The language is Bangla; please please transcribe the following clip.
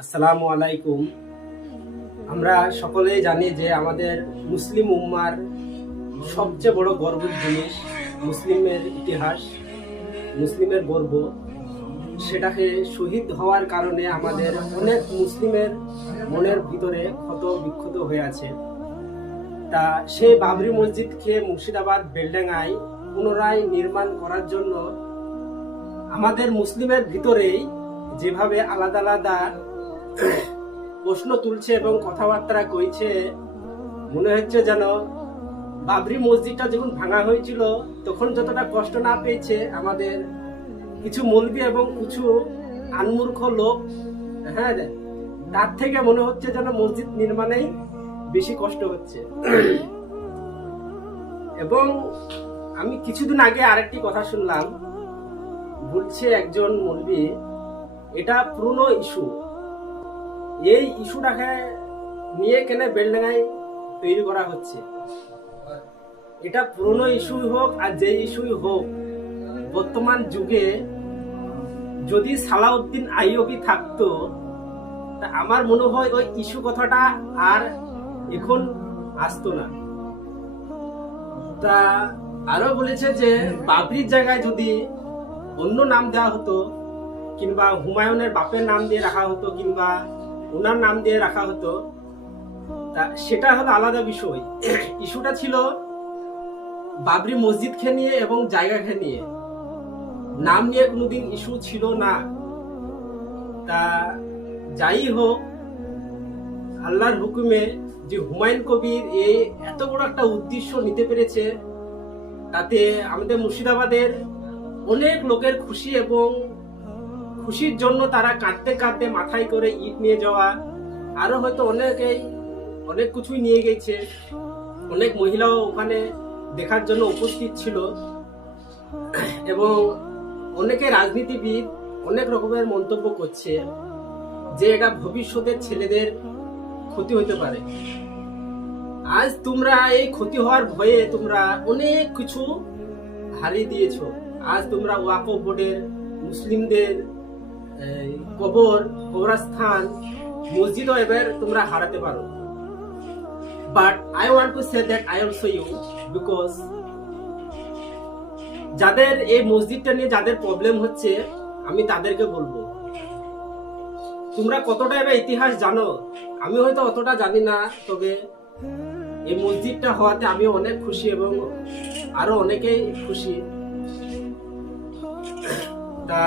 আসসালামু আলাইকুম। আমরা সকলেই জানি যে আমাদের মুসলিম উম্মার সবচেয়ে বড় গর্বের জিনিস মুসলিমের ইতিহাস, মুসলিমের গর্ব। সেটাকে শহীদ হওয়ার কারণে আমাদের অনেক মুসলিমের মনের ভিতরে ক্ষত বিক্ষত হয়ে আছে। তা সেই বাবরি মসজিদকে মুর্শিদাবাদ বেলডাঙ্গায় পুনরায় নির্মাণ করার জন্য আমাদের মুসলিমের ভিতরেই যেভাবে আলাদা আলাদা প্রশ্ন তুলছে এবং কথাবার্তা কইছে, মনে হচ্ছে যেন বাবরি মসজিদটা যখন ভাঙা হয়েছিল তখন যতটা কষ্ট না পেয়েছে আমাদের কিছু মৌলবি এবং কিছু আনমূর্খ লোক, হ্যাঁ, তার থেকে মনে হচ্ছে যেন মসজিদ নির্মাণেই বেশি কষ্ট হচ্ছে। এবং আমি কিছুদিন আগে আরেকটি কথা শুনলাম, বলছে একজন মৌলবি, এটা পুরনো ইস্যু, এই ইস্যুটাকে নিয়ে কেন বেলডাঙ্গায় তৈরি করা হচ্ছে। এটা পুরনো ইস্যুই হোক আর যে ইস্যুই হোক, বর্তমান যুগে যদি সালাউদ্দিন আইয়ুবী থাকতো তা আমার মনে হয় ওই ইস্যু কথাটা আর এখন আসতো না। তা আরো বলেছে যে বাবরির জায়গায় যদি অন্য নাম দেওয়া হতো, কিংবা হুমায়ুনের বাপের নাম দিয়ে রাখা হতো, কিংবা ওনার নাম দিয়ে রাখা হতো, তা সেটা হলো আলাদা বিষয়। ইস্যুটা ছিল বাবরি মসজিদকে নিয়ে এবং জায়গাকে নিয়ে, নাম নিয়ে কোনোদিন ইস্যু ছিল না। তা যাই হোক, আল্লাহর হুকুমে যে হুমায়ুন কবির এই এত বড় একটা উদ্দেশ্য নিতে পেরেছে, তাতে আমাদের মুর্শিদাবাদের অনেক লোকের খুশি, এবং খুশির জন্য তারা কাঁদতে কাঁদতে মাথায় করে ইট নিয়ে যাওয়া, আরো হয়তো অনেক কিছুই নিয়ে গেছে। অনেক মহিলাও ওখানে দেখার জন্য উপস্থিত ছিল, এবং অনেকে রাজনীতিবিদ অনেক রকমের মন্তব্য করছে যে এটা ভবিষ্যতের ছেলেদের ক্ষতি হতে পারে। আজ তোমরা এই ক্ষতি হওয়ার ভয়ে তোমরা অনেক কিছু হারিয়ে দিয়েছো। আজ তোমরা ওয়াকফ বোর্ডের, মুসলিমদের কবরস্থান, মসজিদও এবার তোমরা হারাতে পারো। But I want to say that I also you, because যাদের এই মসজিদটা নিয়ে যাদের প্রবলেম হচ্ছে, আমি তাদেরকে বলবো, তোমরা কতটা এবার ইতিহাস জানো আমি হয়তো অতটা জানি না, তবে এই মসজিদটা হওয়াতে আমি অনেক খুশি এবং আরো অনেকেই খুশি। তা